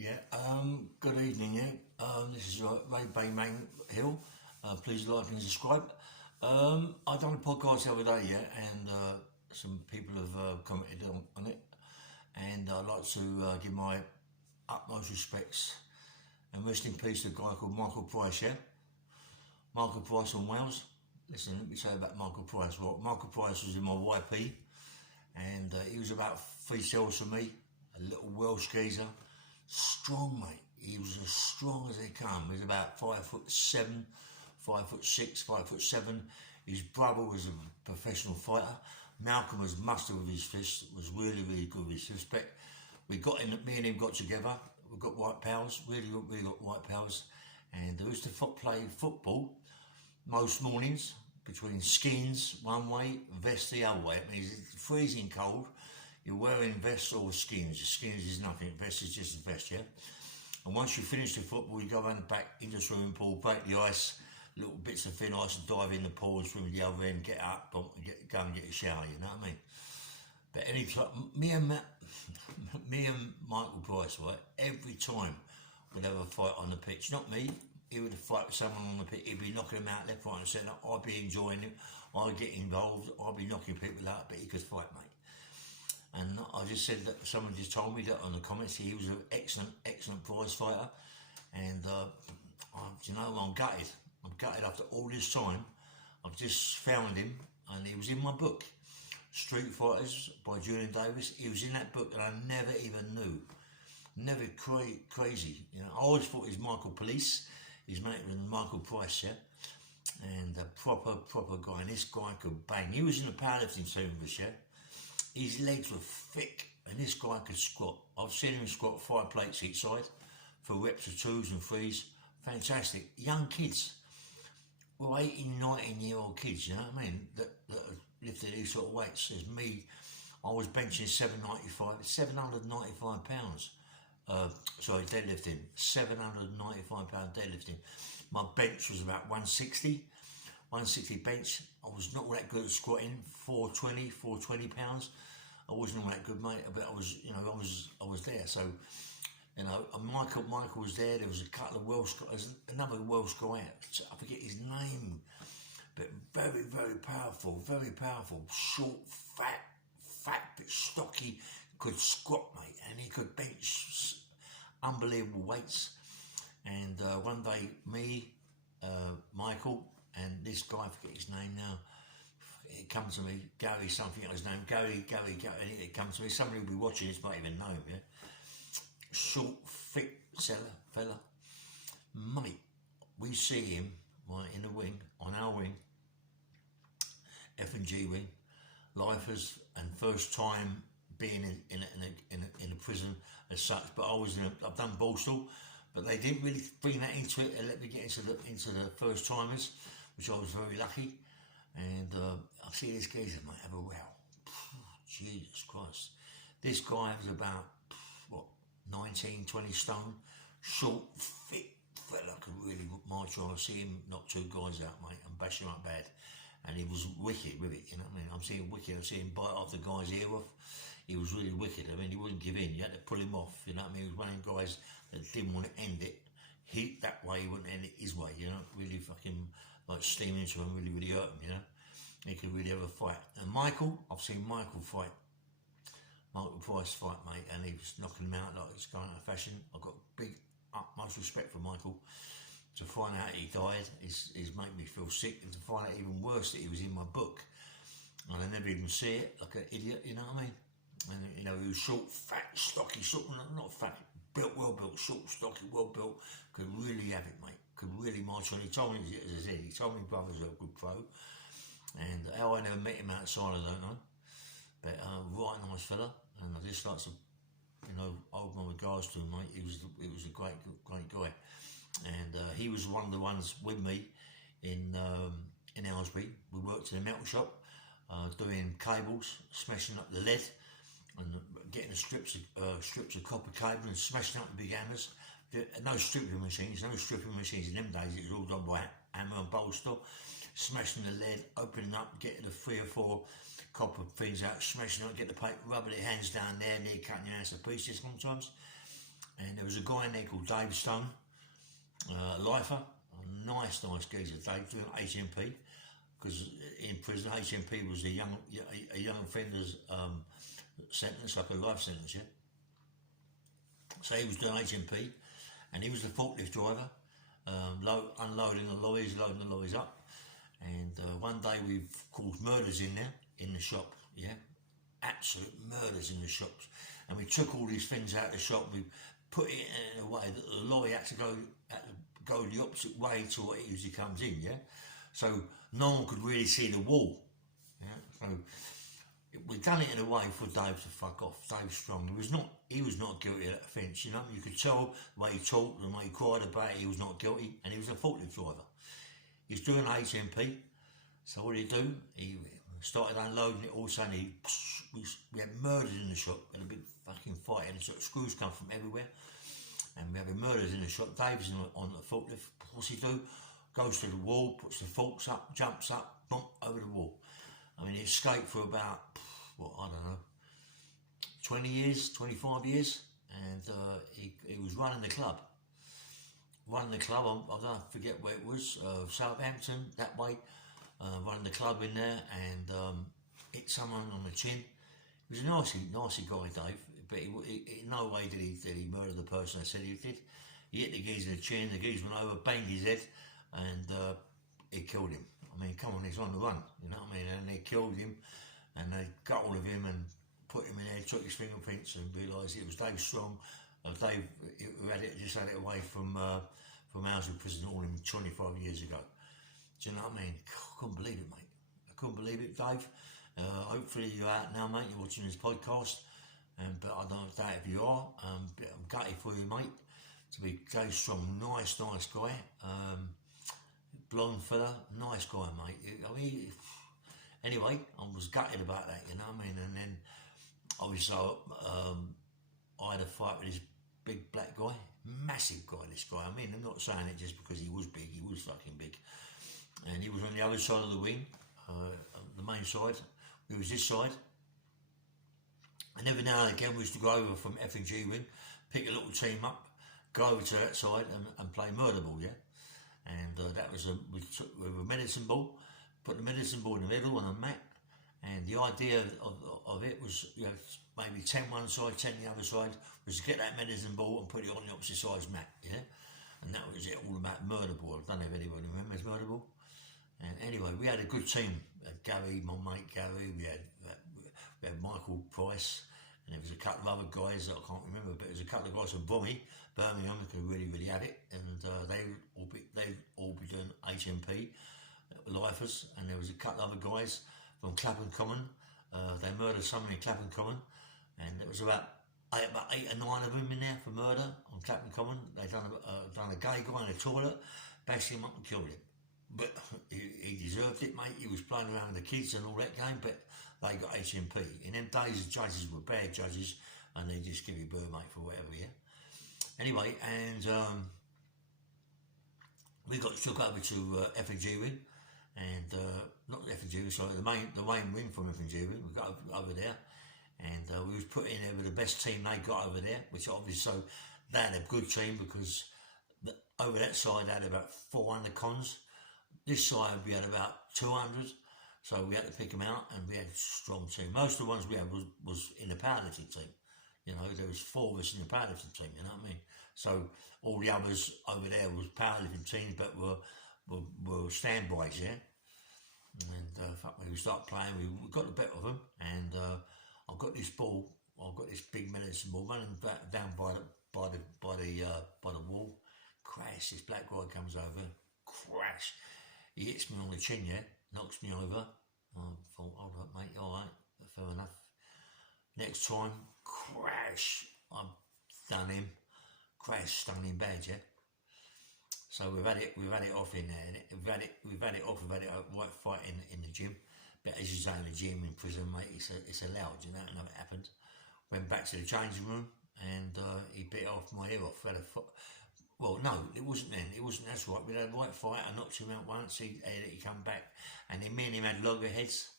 Yeah, good evening, yeah. This is Ray Bayman Hill. Please like and subscribe. I done a podcast the other day, yeah, and some people have commented on it, and I'd like to give my utmost respects and rest in peace to a guy called Michael Price, yeah. Michael Price from Wales. Listen, let me say about Michael Price. Well, Michael Price was in my YP, and he was about 3 cells from me, a little Welsh geezer. Strong, mate. He was as strong as they come. He was about 5'7", 5'6", 5'7". His brother was a professional fighter. Malcolm was master with his fist. Was really, really good with his respect. We got in. Me and him got together. We got white powers. Really got white powers. And we used to play football most mornings between skins one way, vest the other way. It means it's freezing cold. You're wearing vests or skins. Skins is nothing. Vest is just a vest, yeah? And once you finish the football, you go around the back in the swimming pool, break the ice, little bits of thin ice, and dive in the pool and swim at the other end, get up, go and get a shower, you know what I mean? But any time, me and Michael Price, right, every time we'd have a fight on the pitch, not me, he would fight with someone on the pitch, he'd be knocking them out left, right and centre, I'd be enjoying it, I'd get involved, I'd be knocking people out, but he could fight, mate. And I just said that someone just told me that on the comments he was an excellent prize fighter, and you know, I'm gutted. I'm gutted after all this time. I've just found him, and he was in my book, Street Fighters by Julian Davis. He was in that book, and I never even knew. Never crazy. You know, I always thought he was Michael Police. His mate was Michael Price, yeah, and a proper guy. And this guy could bang. He was in the powerlifting team with us, yeah. His legs were thick, and this guy could squat. I've seen him squat 5 plates each side for reps of 2s and 3s. Fantastic. Young kids, well, 18, 19-year-old kids, you know what I mean, that lifted these sort of weights. As me, I was benching 795 pounds. Deadlifting, 795 pound deadlifting. My bench was about 160 bench. I was not all that good at squatting, 420 pounds. I wasn't all that good, mate, but I was, you know, I was there. So, you know, Michael was there. There was a couple of Welsh guys, another Welsh guy, I forget his name, but very powerful, short, fat, bit stocky, could squat, mate, and he could bench unbelievable weights. And one day, me, Michael, and this guy, I forget his name now, it comes to me, Gary something like his name, Gary, and it comes to me, somebody will be watching this, might even know him, yeah? Short, thick fella. Mate, we see him, right, in the wing, on our wing, F&G wing, lifers, and first time being in a prison as such, but I've done Borstal, but they didn't really bring that into it and let me get into the first timers, which I was very lucky. And I see this geezer, mate, have a row. Jesus Christ. This guy was about, 19, 20 stone, short, thick fella, could really march on. I see him knock 2 guys out, mate, and bash him up bad. And he was wicked with it, you know what I mean? I'm seeing wicked, I see him bite off the guy's ear off. He was really wicked. I mean, he wouldn't give in. You had to pull him off, you know what I mean? He was one of them guys that didn't want to end it. That way, he wouldn't end it his way, you know? Really fucking, like, steam into him, really hurt him, you know? He could really have a fight. And Michael, I've seen Michael Price fight, mate, and he was knocking him out like it's going out of fashion. I've got big, utmost respect for Michael. To find out he died is made me feel sick, and to find out even worse that he was in my book, and I never even see it, like an idiot, you know what I mean? And, you know, he was short, fat, stocky, not fat, well built, short, stocky, well built, could really have it, mate, could really march on. He told me, as I said, he told me brothers were a good pro, and how I never met him outside, I don't know, but right nice fella, and I just like to, you know, hold my regards to him, mate. He was a great guy, and he was one of the ones with me in Aylesbury. We worked in a metal shop, doing cables, smashing up the lead, and getting the strips of copper cable and smashing up the big hammers. No stripping machines in them days. It was all done by hammer and bolster. Smashing the lead, opening up, getting the 3 or 4 copper things out, smashing out, get the paper, rubbing your hands down there, near cutting your hands to pieces sometimes. And there was a guy in there called Dave Stone, lifer, a nice geezer, Dave, doing HMP, because in prison, HMP was a young offender's sentence, like a life sentence, yeah? So he was doing HMP, and he was the forklift driver, unloading the lorries, loading the lorries up. And one day we've caused murders in there, in the shop, yeah? Absolute murders in the shops. And we took all these things out of the shop, we put it in a way that the lorry had to go the opposite way to what it usually comes in, yeah? So no one could really see the wall, yeah? So we've done it in a way for Dave to fuck off. Dave Strong, he was not guilty of that offence, you know? You could tell the way he talked, the way he cried about it, he was not guilty, and he was a forklift driver. He's doing HMP, so what did he do? He started unloading it, all of a sudden we had murders in the shop, and a big fucking fight, and sort of screws come from everywhere, and we having murders in the shop. Dave's on the forklift, what's he do? Goes to the wall, puts the forks up, jumps up, bump over the wall. I mean, he escaped for about, I don't know, 20 years, 25 years, and he was running the club. I don't forget where it was, Southampton, that way, running the club in there, and hit someone on the chin. He was a nicey guy, Dave, but he in no way did he murder the person I said he did. He hit the geezer in the chin, the geezer went over, banged his head, and it killed him. I mean, come on, he's on the run, you know what I mean? And they killed him, and they got hold of him and put him in there, took his fingerprints, and realised it was Dave Strong. Dave who had it away from Housley Prison all him 25 years ago. Do you know what I mean? I couldn't believe it, mate. I couldn't believe it, Dave. Hopefully you're out now, mate. You're watching this podcast, but I don't doubt if you are. I'm gutted for you, mate. To be Dave Strong, nice guy. Blonde fella, nice guy, mate. I mean, anyway, I was gutted about that, you know what I mean? And then, obviously, I had a fight with this big black guy, massive guy, this guy. I mean, I'm not saying it just because he was big, he was fucking big. And he was on the other side of the wing, the main side. We was this side. And every now and again we used to go over from F&G wing, pick a little team up, go over to that side and play murder ball, yeah? And that was we took with a medicine ball, put the medicine ball in the middle on a mat, and the idea of it was, you know, maybe 10 one side, 10 the other side, was to get that medicine ball and put it on the opposite side's mat, yeah? And that was it, all about murder ball. I don't know if anybody remembers murder ball. And anyway, we had a good team. Gary, my mate Gary, we had Michael Price, and there was a couple of other guys that I can't remember, but there was a couple of guys from Birmingham who really had it, and they'd all be doing HMP lifers, and there was a couple of other guys from Clapham Common. They murdered someone in Clapham Common, and there was about 8 or 9 of them in there for murder on Clapham Common. They done a gay guy in the toilet, bashed him up and killed him. But he deserved it, mate. He was playing around with the kids and all that game, but they got HMP. In them days, the judges were bad judges, and they just give you bird, mate, for whatever, yeah? Anyway, and we got took over to F&G wing, and not the F&G wing, sorry, the main wing from F&G wing. We got over there, and we was put in there with the best team they got over there, which obviously, so they had a good team because over that side they had about 400 cons. This side we had about 200, so we had to pick them out, and we had a strong team. Most of the ones we had was in the powerlifting team. You know, there was 4 of us in the powerlifting team, you know what I mean? So all the others over there was powerlifting teams, but were standbys, yeah? And we start playing, we got the better of them, and I've got this ball, I've got this big medicine ball running down by the wall. Crash, this black guy comes over, crash. He hits me on the chin, yeah, knocks me over. I thought, hold up, mate, alright, fair enough. Next time, crash, I've done him. Crash, stung him bad, yeah. So we've had it off in there. We've had it right fight in the gym. But as you say, in the gym, in prison, mate, it's allowed, you know, and it happened. Went back to the changing room, and he bit off my ear off. Well, no, it wasn't then. It wasn't, that's right. We had a right fight. I knocked him out once. He come back. And then me and him had loggerheads.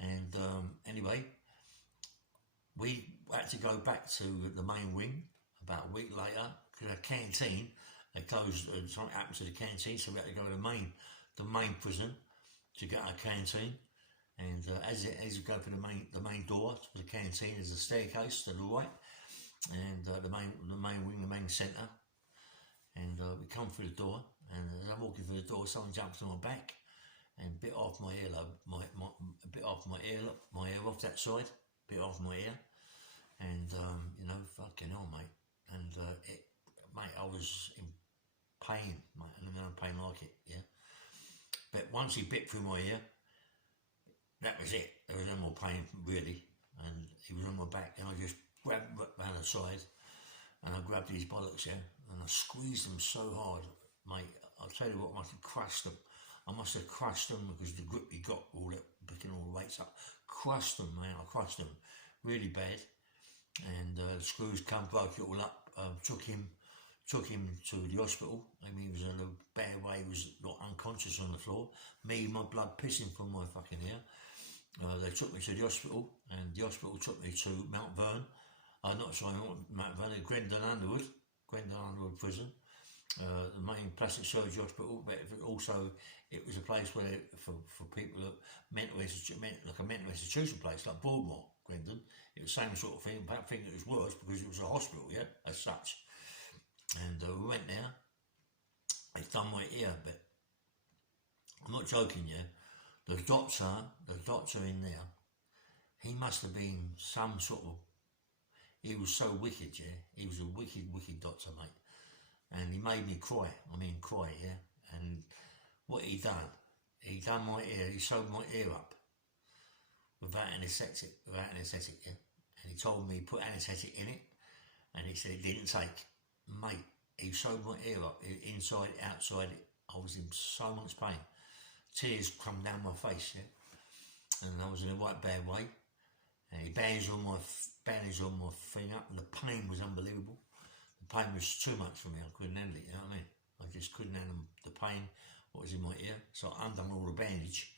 And anyway, we had to go back to the main wing about a week later, because the canteen, they closed, something happened to the canteen, so we had to go to the main prison to get our canteen. And as you go for the main door to the canteen, there's a staircase to the right, and the main wing, the main centre. And we come through the door, and as I'm walking through the door, someone jumps on my back and bit off my earlobe, bit off my ear off that side, bit off my ear, and fucking hell, mate. And mate, I was in pain, mate, and I'm in pain like it, yeah. But once he bit through my ear, that was it. There was no more pain really, and he was on my back, and I just grabbed round the side, and I grabbed his bollocks, yeah, and I squeezed them so hard, mate. I'll tell you what, I must have crushed them. I must have crushed them because the grip he got, all that, picking all the weights up, crushed them, man. I crushed them really bad, and the screws broke it all up. Took him to the hospital. I mean, he was in a bad way. He was not unconscious on the floor. Me, my blood pissing from my fucking ear. They took me to the hospital, and the hospital took me to Mount Verne. Not Mount Verne, Grendon Underwood prison. The main plastic surgery hospital, but also it was a place where for people that like a mental institution place, like Broadmoor, Grendon. It was the same sort of thing, but I think it was worse because it was a hospital, yeah, as such. And we went there. They done my ear, but I'm not joking, yeah. The doctor in there, he must have been some sort of. He was so wicked, yeah. He was a wicked doctor, mate. And he made me cry. I mean, cry, yeah. And what he done my ear. He sewed my ear up without anaesthetic, yeah. And he told me put anaesthetic in it, and he said it didn't take. Mate, he sewed my ear up, inside, outside. I was in so much pain. Tears come down my face, yeah. And I was in a right bad way. And he bandaged on my finger, and the pain was unbelievable. The pain was too much for me. I couldn't handle it, you know what I mean? I just couldn't handle the pain, what was in my ear. So I undone all the bandage,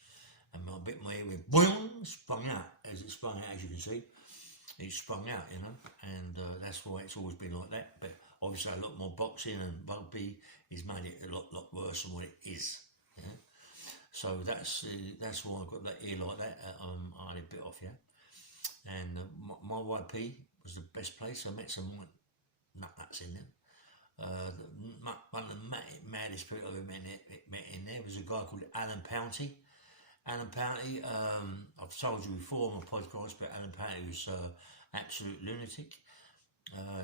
and my ear went boing, sprung out. As it sprung out, as you can see, it sprung out, you know. And that's why it's always been like that. But obviously a lot more boxing and rugby has made it a lot worse than what it is, yeah? So that's why I got that ear like that. I had a bit off, yeah. And my YP was the best place. I met some nuts in there. One of the maddest people I've ever met in there was a guy called Alan Pounty. Alan Pounty, I've told you before on my podcast, but Alan Pounty was absolute lunatic.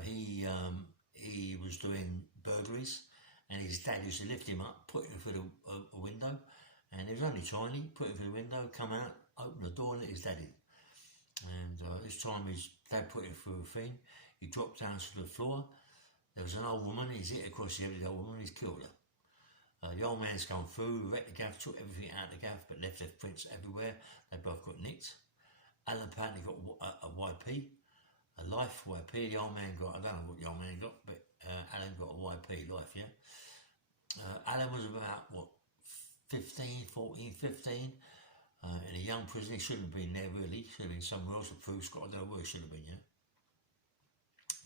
He was doing burglaries, and his dad used to lift him up, put him through a window, and he was only tiny, put him through the window, come out, open the door, and let his dad in. And this time his dad put him through a thing. He dropped down to the floor. There was an old woman. He's hit across the head of the old woman. He's killed her. The old man's gone through, wrecked the gaff, took everything out of the gaff, but left their prints everywhere. They both got nicked. Alan apparently got a YP, a life YP. The old man got, I don't know what the old man got, but Alan got a YP life, yeah. Alan was about, 14, 15. In a young prison. He shouldn't have been there really. He should have been somewhere else. I don't know where he should have been, yeah.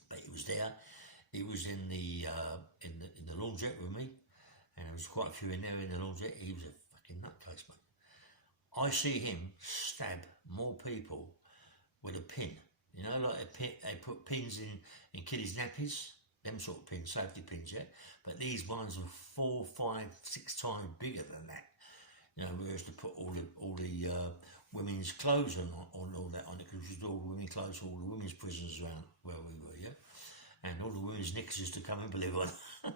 But he was there. He was in the laundrette with me, and there was quite a few in there in the laundrette. He was a fucking nutcase, mate. I see him stab more people with a pin. You know, like they put pins in kiddies' nappies, them sort of pins, safety pins, yeah. But these ones are 4, 5, 6 times bigger than that. You know, we used to put all the women's clothes on all that on it, because we used to do all the women's clothes for all the women's prisons around where we were, yeah. And all the women's knickers used to come and believe it.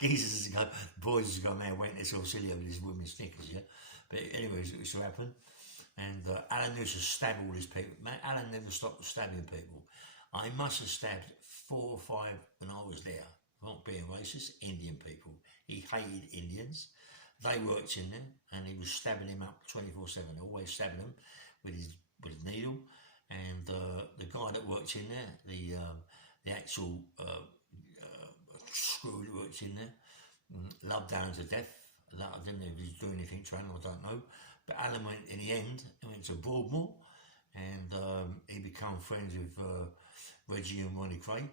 Geezers used to go, boys used to go, man, wait, it's all silly over these women's knickers, yeah. But anyways, it used to happen. And Alan used to stab all these people. Man, Alan never stopped stabbing people. I must have stabbed 4 or 5 when I was there. Not being racist, Indian people. He hated Indians. They worked in there, and he was stabbing him up 24/7. Always stabbing them with his needle. And the guy that worked in there, the actual screw that worked in there, loved Alan to death. I didn't know if he was doing anything to Alan, I don't know. But Alan went, in the end, he went to Broadmoor, and he became friends with Reggie and Ronnie Cray.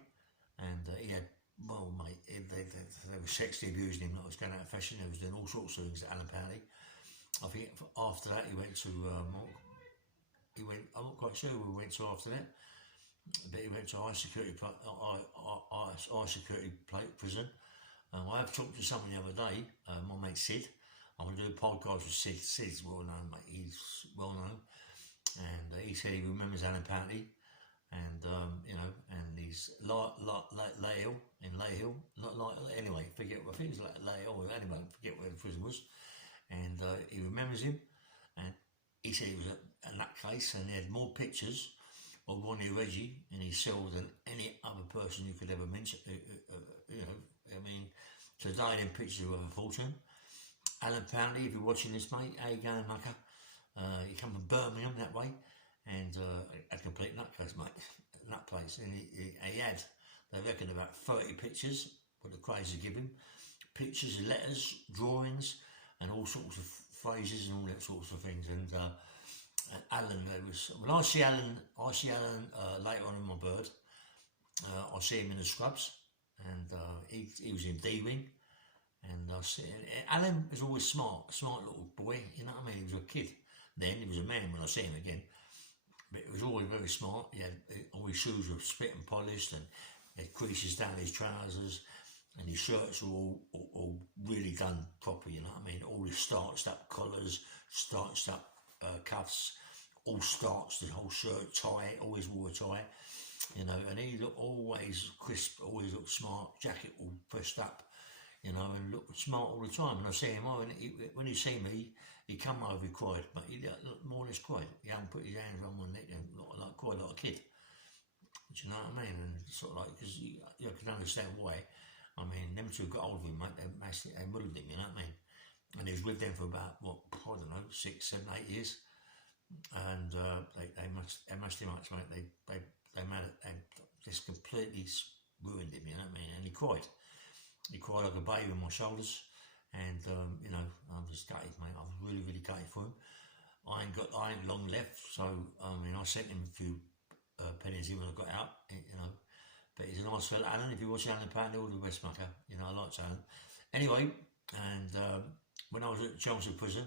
and he had, well, mate, they were sexually abusing him. Like, was going out of fashion. They was doing all sorts of things at Alan Powney. I think after that he went to I'm not quite sure who he went to after that, but he went to high security prison. I have talked to someone the other day, my mate Sid. I'm going to do a podcast with Sid. Sid's well known, mate. He's well known, and he said he remembers Alan Powney, and and he's Lay Hill, not like anyway. Forget. I think it's like Lay Hill. Anyway, forget where the prison was, and he remembers him, and he said he was a nutcase, and he had more pictures of Ronnie Reggie in his cell than any other person you could ever mention. I mean, today them pictures are worth a fortune. Alan Powney, if you're watching this, mate, how you going, mucker? He come from Birmingham that way, and a complete nutcase, mate, nutcase. And he had, they reckon, about 30 pictures, what the crazy give him, pictures, letters, drawings, and all sorts of phrases and all that sorts of things. And Alan, when I see Alan later on in my bird. I see him in the scrubs, and he was in D-Wing, and I see Alan was always smart little boy, you know what I mean? He was a kid then, he was a man when I see him again, but he was always very smart. He had all his shoes were spit and polished, and he had creases down his trousers, and his shirts were all really done proper, you know what I mean? All his starched up collars, starched up cuffs, all starched, the whole shirt, tie, always wore a tie, you know, and he looked always crisp, always looked smart, jacket all pressed up, you know, and looked smart all the time. And I see him, when he see me, he come over, he cried, but he looked more or less cried. He hadn't put his hands on my neck and like cried like a kid. Do you know what I mean? And sort of like, because you can understand why. I mean, them two got hold of him, mate, they muddled him, you know what I mean? And he was with them for about, I don't know, 6, 7, 8 years. And they mushed him up, mate. They made it, they just completely ruined him, you know what I mean? And he cried. He cried like a baby on my shoulders. And, I was gutted, mate. I was really, really gutted for him. I ain't long left, so, I sent him a few pennies when I got out, you know. But he's a nice fella, Alan. If you watch Alan Powney, all the best, mucker. You know, I like Alan. Anyway, and when I was at Chelmsford Prison,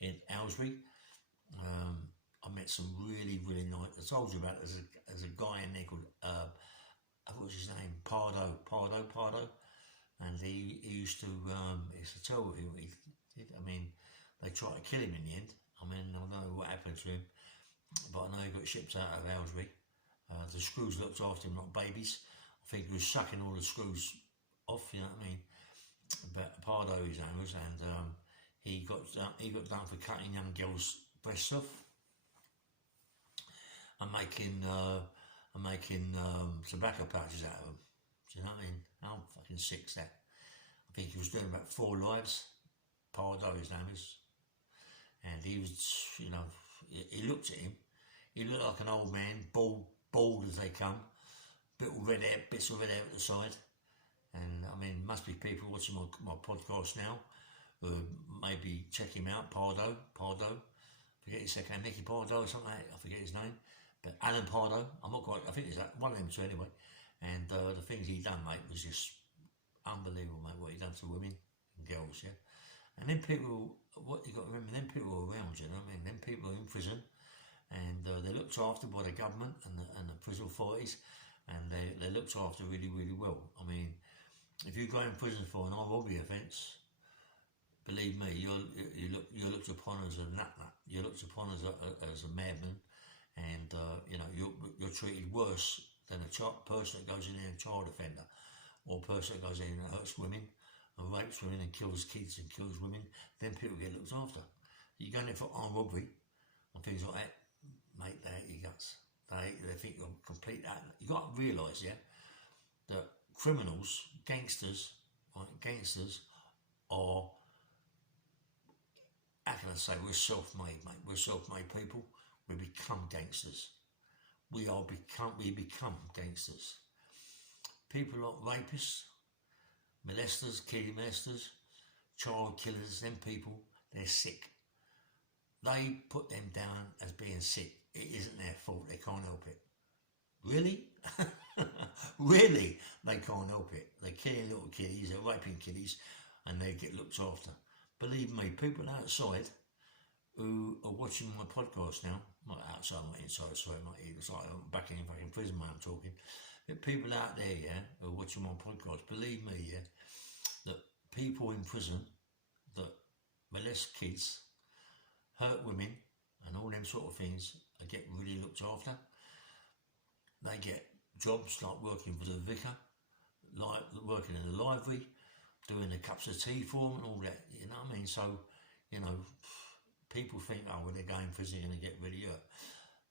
in Aylesbury, I met some really, really nice. I told you about it. There's a guy in there called what was his name? Pardo, and he used to. It's a tell him. They tried to kill him in the end. I don't know what happened to him, but I know he got shipped out of Aylesbury. The screws looked after him like babies. I think he was sucking all the screws off, you know what I mean? But Pardo, his name was, and he got done for cutting young girls' breasts off and making tobacco pouches out of them. Do you know what I mean? How fucking sick's that? I think he was doing about 4 lives. Pardo, his name is, and he was, you know, he looked at him. He looked like an old man, bald as they come, bits of red hair at the side. And must be people watching my podcast now who maybe check him out. Pardo, forget his second name, Micky Pardo or something like that, I forget his name. But Alan Pardo, I'm not quite, I think it's one of them two anyway. And the things he done, mate, was just unbelievable, mate, what he done to women and girls, yeah. And then people, what you got to remember, them people were around, you know what I mean? Them people are in prison, and they're looked after by the government and the prison authorities, and they're looked after really, really well. I mean, if you go in prison for an armed robbery offence, believe me, you're looked upon as a nut. You're looked upon as a madman, and you're treated worse than a person that goes in there and child offender, or a person that goes in and hurts women, and rapes women and kills kids and kills women. Then people get looked after. You go in there for armed robbery and things like that, mate, they hate your guts. They think you're complete. You got to realise, yeah, that criminals, gangsters are, how can I say, we're self-made, mate. We're self-made people. We become gangsters. We become gangsters. People like rapists, molesters, kid molesters, child killers, them people, they're sick. They put them down as being sick. It isn't their fault. They can't help it. Really? Really, they can't help it. They're killing little kiddies, they're raping kiddies, and they get looked after. Believe me, people outside who are watching my podcast now, not outside, not inside, sorry, not either side, I'm back in fucking prison when I'm talking, but people out there, yeah, who are watching my podcast, believe me, yeah, that people in prison that molest kids, hurt women, and all them sort of things, get really looked after. They get jobs like working for the vicar, like working in the library, doing the cups of tea for them and all that, you know what I mean? So, you know, people think, oh, when they go in prison, they're going to get really hurt.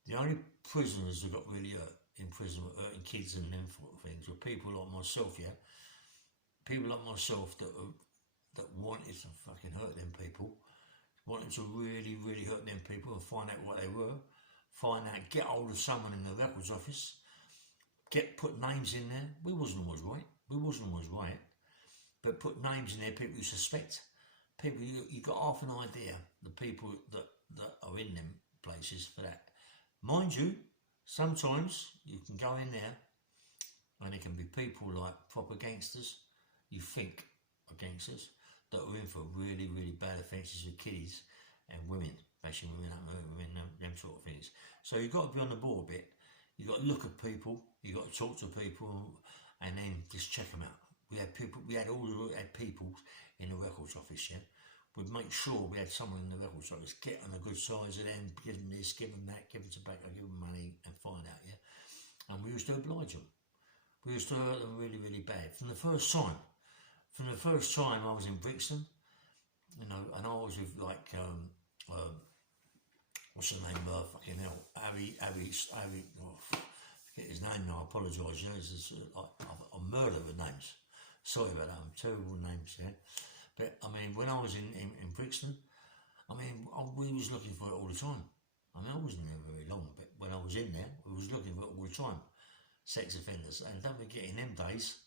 The only prisoners that got really hurt in prison were hurting kids and them sort of things were people like myself, yeah? People like myself that wanted to fucking hurt them people, wanted to really, really hurt them people and find out what they were, find out, get hold of someone in the records office, put names in there. We wasn't always right, but put names in there, people you suspect. People, you got half an idea, the people that are in them places for that. Mind you, sometimes you can go in there and it can be people like proper gangsters, you think are gangsters, that are in for really, really bad offences with kiddies and women, bashing women up, them sort of things. So you've got to be on the ball a bit. You've got to look at people, you've got to talk to people, and then just check them out. We had people in the records office, yeah? We'd make sure we had someone in the records office, get on the good sides of them, give them this, give them that, give them tobacco, give them money, and find out, yeah? And we used to oblige them. We used to hurt them really, really bad. From the first time I was in Brixton, you know, and I was with like, what's her name, fucking hell, Harry, forget his name now, I apologise, you know, I'm murder with names. Sorry about that, I'm terrible with names, yeah. But, I mean, when I was in Brixton, I mean, we was looking for it all the time. I mean, I wasn't there very long, but when I was in there, we was looking for it all the time. Sex offenders. And don't forget, in them days,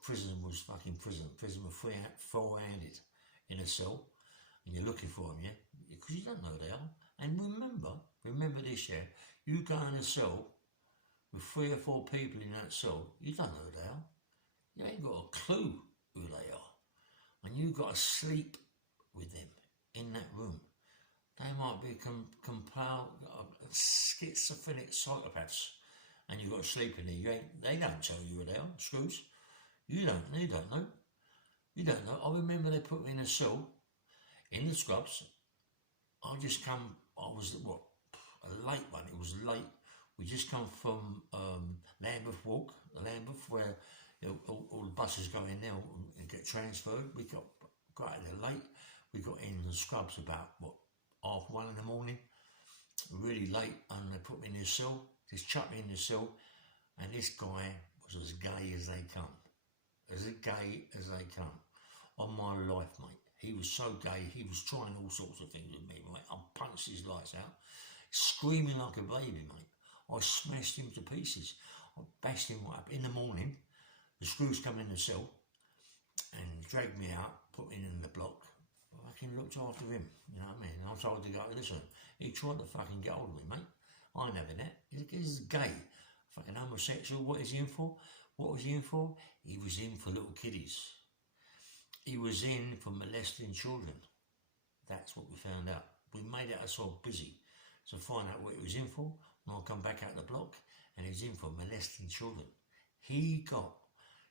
prison was fucking prison. Prison was four-handed in a cell, and you're looking for them, yeah? Because you don't know who they are. And remember this, yeah? You go in a cell with 3 or 4 people in that cell, you don't know who they are. You ain't got a clue who they are. And you've got to sleep with them in that room. They might be schizophrenic psychopaths, and you've got to sleep in there. They don't tell you who they are, screws. You don't know. I remember they put me in a cell, in the scrubs. I was a late one, it was late. We just come from Lambeth Walk, where all the buses go in there and get transferred. We got out there late. We got in the scrubs about 1:30 in the morning, really late, and they put me in this cell. Just chucked me in the cell, and this guy was as gay as they come. On my life, mate. He was so gay. He was trying all sorts of things with me, mate. I punched his lights out, screaming like a baby, mate. I smashed him to pieces. I bashed him right up. In the morning, the screws come in the cell and dragged me out, put me in the block. I fucking looked after him, you know what I mean? And I told the guy, listen, he tried to fucking get hold of me, mate. I ain't having that. He's gay. Fucking homosexual. What is he in for? What was he in for? He was in for little kiddies. He was in for molesting children. That's what we found out. We made ourselves busy to find out what he was in for. And I'll come back out the block, and he's in for molesting children. He got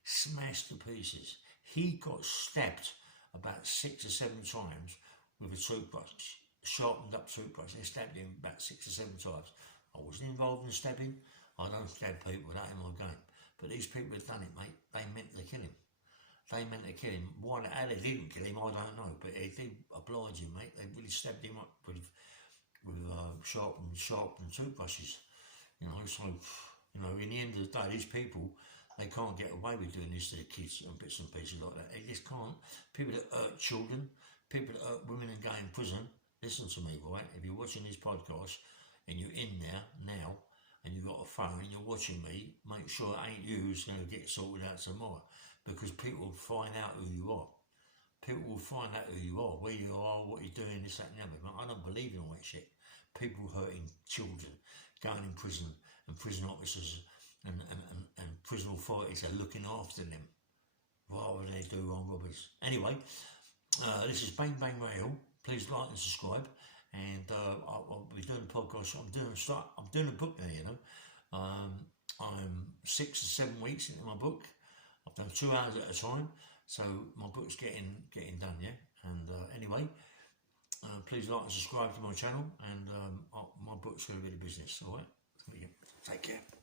smashed to pieces. He got stabbed about 6 or 7 times with a toothbrush, sharpened up toothbrush. They stabbed him about 6 or 7 times. I wasn't involved in stabbing. I don't stab people, that ain't my game. But these people had done it, mate. They meant to kill him. Why, how they didn't kill him, I don't know. But they did oblige him, mate. They really stabbed him up with sharpened toothbrushes. You know, so, you know, in the end of the day, these people, they can't get away with doing this to their kids and bits and pieces like that. They just can't. People that hurt children, people that hurt women and go in prison, listen to me, right? If you're watching this podcast and you're in there now and you've got a phone and you're watching me, make sure it ain't you who's going to get sorted out tomorrow, because people will find out who you are. People will find out who you are, where you are, what you're doing, this, that and the other. I don't believe in all that shit. People hurting children, going in prison, and prison officers and prison authorities are looking after them rather than they do on robbers. Anyway, this is Bang Bang Rail. Please like and subscribe. And I'll be doing a podcast. I'm doing a book now. You know, I'm 6 or 7 weeks into my book. I've done 2 hours at a time, so my book's getting done. Yeah. And anyway, please like and subscribe to my channel. And my book's going to be the business. All right. Take care.